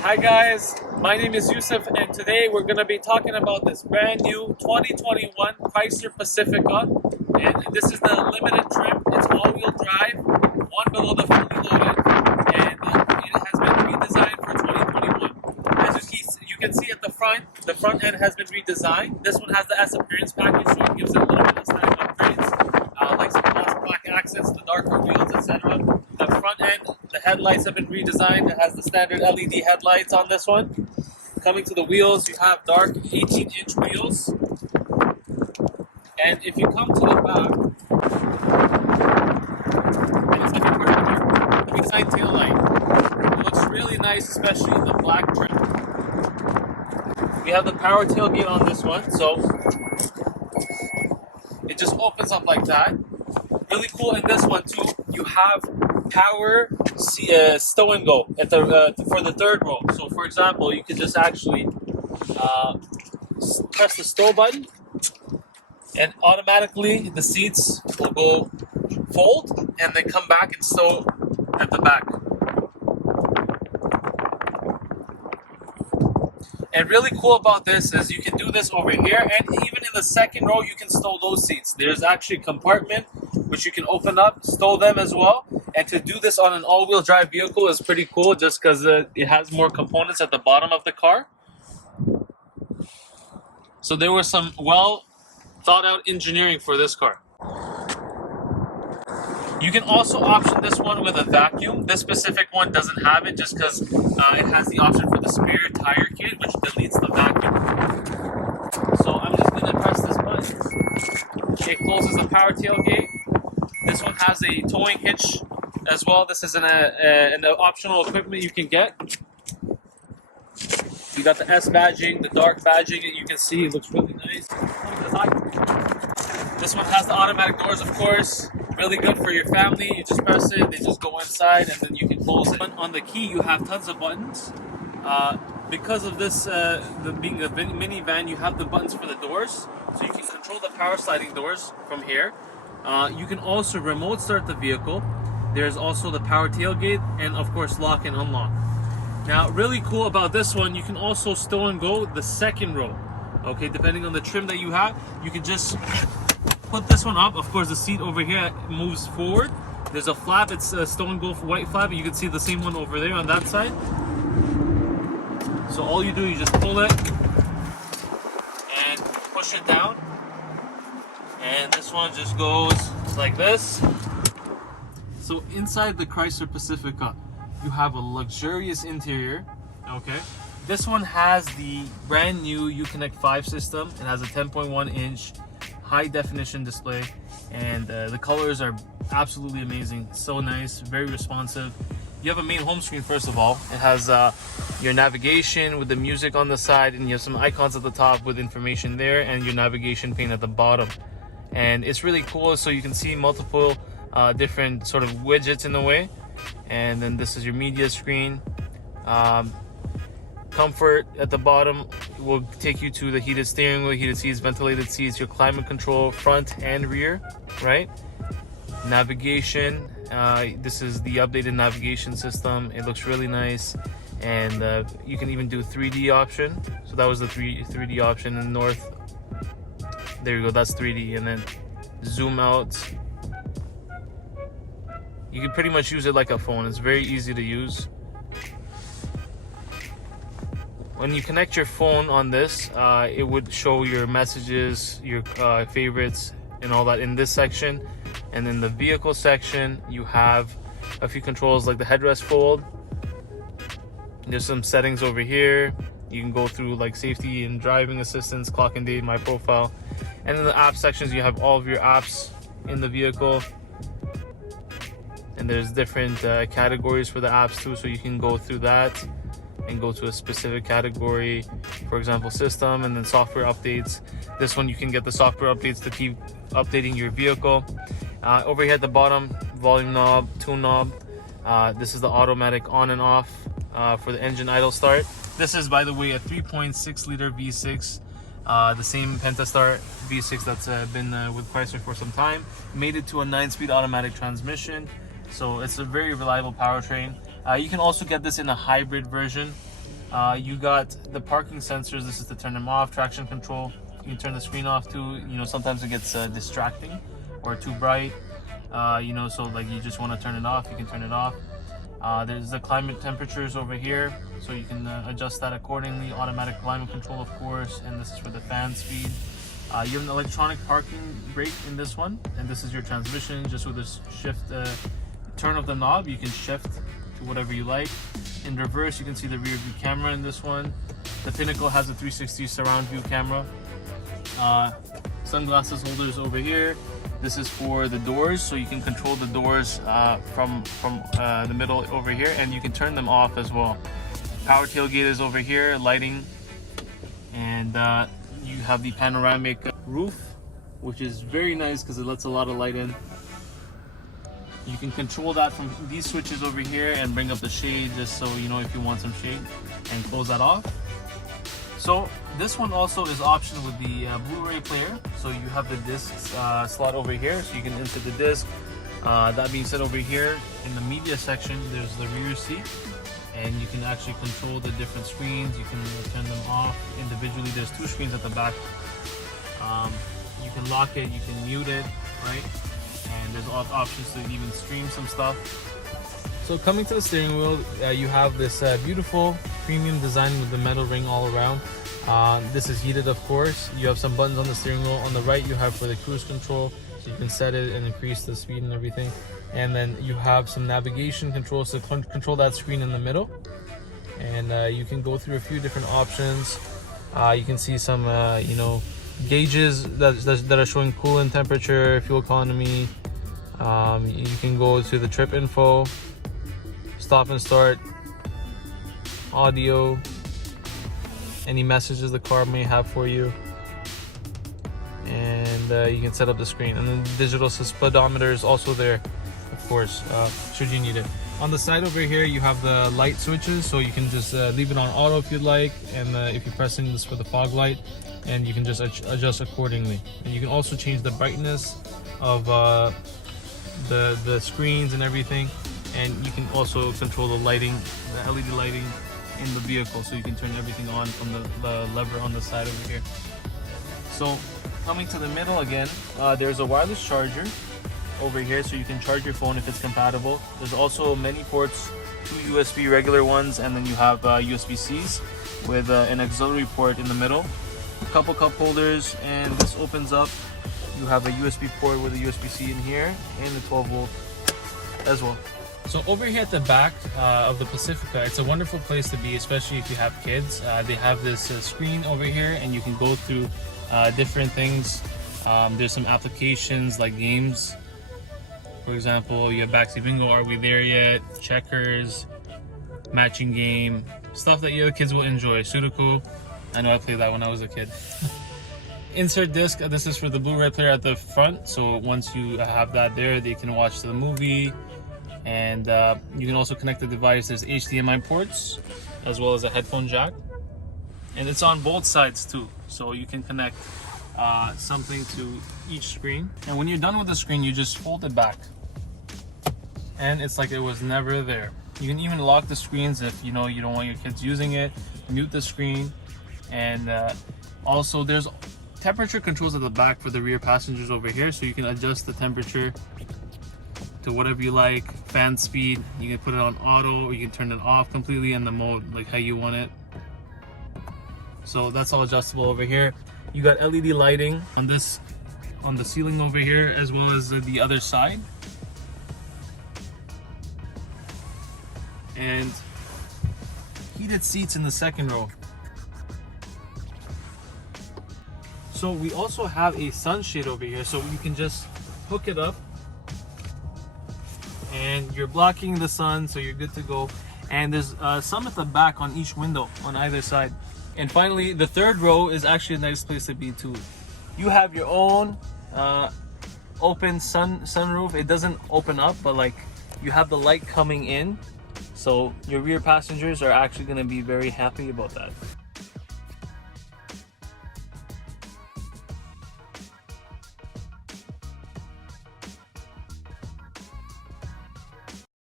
Hi guys, my name is Yusuf and today we're going to be talking about this brand new 2021 Chrysler Pacifica, and this is the limited trim. It's all-wheel drive, one below the fully loaded, and it has been redesigned for 2021. As you can see at the front end has been redesigned. This one has the S appearance package, so it gives it a little bit of styling upgrades, like some gloss black accents, the darker wheels, etc. The front end, the headlights have been redesigned. It has the standard LED headlights on this one. Coming to the wheels, you have dark 18-inch wheels. And if you come to the back, and it's like a perfect redesigned tail light. It looks really nice, especially in the black trim. We have the power tailgate on this one, so it just opens up like that. Really cool in this one too. You have power stow and go at for the third row. So for example, you can just actually press the stow button, and automatically the seats will go fold and then come back and stow at the back. And really cool about this is you can do this over here, and even in the second row you can stow those seats. There's actually a compartment which you can open up, stow them as well. And to do this on an all-wheel drive vehicle is pretty cool, just because it has more components at the bottom of the car. So there was some well thought out engineering for this car. You can also option this one with a vacuum. This specific one doesn't have it, just because it has the option for the spare tire kit, which deletes the vacuum. So I'm just going to press this button. It closes the power tailgate. This one has a towing hitch as well. This is an optional equipment you can get. You got the S badging, the dark badging. You can see it looks really nice. This one has the automatic doors, of course. Really good for your family. You just press it, they just go inside, and then you can close it. On the key, you have tons of buttons. Because of this, being a minivan, you have the buttons for the doors, so you can control the power sliding doors from here. You can also remote start the vehicle. There's also the power tailgate, and of course lock and unlock. Now, really cool about this one, you can also stow and go the second row. Okay, depending on the trim that you have, you can just put this one up. Of course, the seat over here moves forward. There's a flap, it's a stow and go white flap. You can see the same one over there on that side. So all you do, you just pull it and push it down. And this one just goes like this. So inside the Chrysler Pacifica, you have a luxurious interior. Okay, this one has the brand new Uconnect 5 system. It has a 10.1-inch high definition display, and the colors are absolutely amazing. So nice, very responsive. You have a main home screen. First of all, it has your navigation with the music on the side, and you have some icons at the top with information there, and your navigation pane at the bottom. And it's really cool, so you can see multiple different sort of widgets in the way. And then this is your media screen. Comfort at the bottom will take you to the heated steering wheel, heated seats, ventilated seats, your climate control front and rear, right? Navigation, this is the updated navigation system. It looks really nice, and you can even do 3D option. So that was the 3D option in the north. There you go, that's 3D. And then zoom out. You can pretty much use it like a phone. It's very easy to use. When you connect your phone on this, it would show your messages, your favorites, and all that in this section. And in the vehicle section, you have a few controls like the headrest fold. There's some settings over here. You can go through like safety and driving assistance, clock and date, my profile. And in the app sections, you have all of your apps in the vehicle. And there's different categories for the apps too, so you can go through that and go to a specific category, for example system, and then software updates. This one you can get the software updates to keep updating your vehicle. Over here at the bottom, volume knob, tune knob. This is the automatic on and off for the engine idle start. This is, by the way, a 3.6 liter V6, the same Pentastar V6 that's been with Chrysler for some time. Made it to a 9-speed automatic transmission, so it's a very reliable powertrain. You can also get this in a hybrid version, You got the parking sensors. This is to turn them off. Traction control. You can turn the screen off too. You know, sometimes it gets distracting or too bright. You know, so like you just want to turn it off, you can turn it off. There's the climate temperatures over here, so you can adjust that accordingly. Automatic climate control, of course, and this is for the fan speed. You have an electronic parking brake in this one, and this is your transmission. Just with this shift, turn of the knob, you can shift to whatever you like. In reverse, you can see the rear view camera in this one. The Pinnacle has a 360 surround view camera. Sunglasses holders over here. This is for the doors, so you can control the doors from the middle over here, and you can turn them off as well. Power tailgate is over here, lighting, and you have the panoramic roof, which is very nice because it lets a lot of light in. You can control that from these switches over here and bring up the shade, just so you know if you want some shade, and close that off. So this one also is optional with the Blu-ray player. So you have the disc slot over here, so you can insert the disc. That being said, over here in the media section, there's the rear seat, and you can actually control the different screens. You can turn them off individually. There's 2 screens at the back. You can lock it, you can mute it, right? And there's options to even stream some stuff. So coming to the steering wheel, you have this beautiful premium design with the metal ring all around. This is heated, of course. You have some buttons on the steering wheel. On the right, you have for the cruise control, so you can set it and increase the speed and everything. And then you have some navigation controls to control that screen in the middle. And you can go through a few different options. You can see some, you know, gauges that are showing coolant temperature, fuel economy. You can go to the trip info, stop and start, audio, any messages the car may have for you, and you can set up the screen. And then digital speedometer is also there, of course, should you need it. On the side over here, you have the light switches, so you can just leave it on auto if you'd like, and if you're pressing this for the fog light, and you can just adjust accordingly. And you can also change the brightness of the screens and everything, and you can also control the lighting, the LED lighting in the vehicle, so you can turn everything on from the lever on the side over here. So coming to the middle again, there's a wireless charger over here, so you can charge your phone if it's compatible. There's also many ports, 2 USB regular ones, and then you have USB-Cs with an auxiliary port in the middle. A couple cup holders, and this opens up. You have a USB port with a USB-C in here, and a 12-volt as well. So over here at the back of the Pacifica, it's a wonderful place to be, especially if you have kids. They have this screen over here, and you can go through different things. There's some applications like games. For example, you have Backseat Bingo, Are We There Yet? Checkers, matching game, stuff that your kids will enjoy. Sudoku, I know I played that when I was a kid. Insert disc, this is for the Blu-ray player at the front, so once you have that there, they can watch the movie. And you can also connect the device. There's HDMI ports as well as a headphone jack, and it's on both sides too, so you can connect something to each screen. And when you're done with the screen, you just fold it back, and it's like it was never there. You can even lock the screens if you know you don't want your kids using it. Mute the screen, and also there's temperature controls at the back for the rear passengers over here, so you can adjust the temperature to whatever you like. Fan speed, you can put it on auto, or you can turn it off completely in the mode like how you want it. So that's all adjustable over here. You got LED lighting on this, on the ceiling over here, as well as the other side. And heated seats in the second row. So we also have a sunshade over here, so you can just hook it up, and you're blocking the sun, so you're good to go. And there's some at the back on each window on either side. And finally, the third row is actually a nice place to be too. You have your own open sunroof. It doesn't open up, but like you have the light coming in, so your rear passengers are actually going to be very happy about that.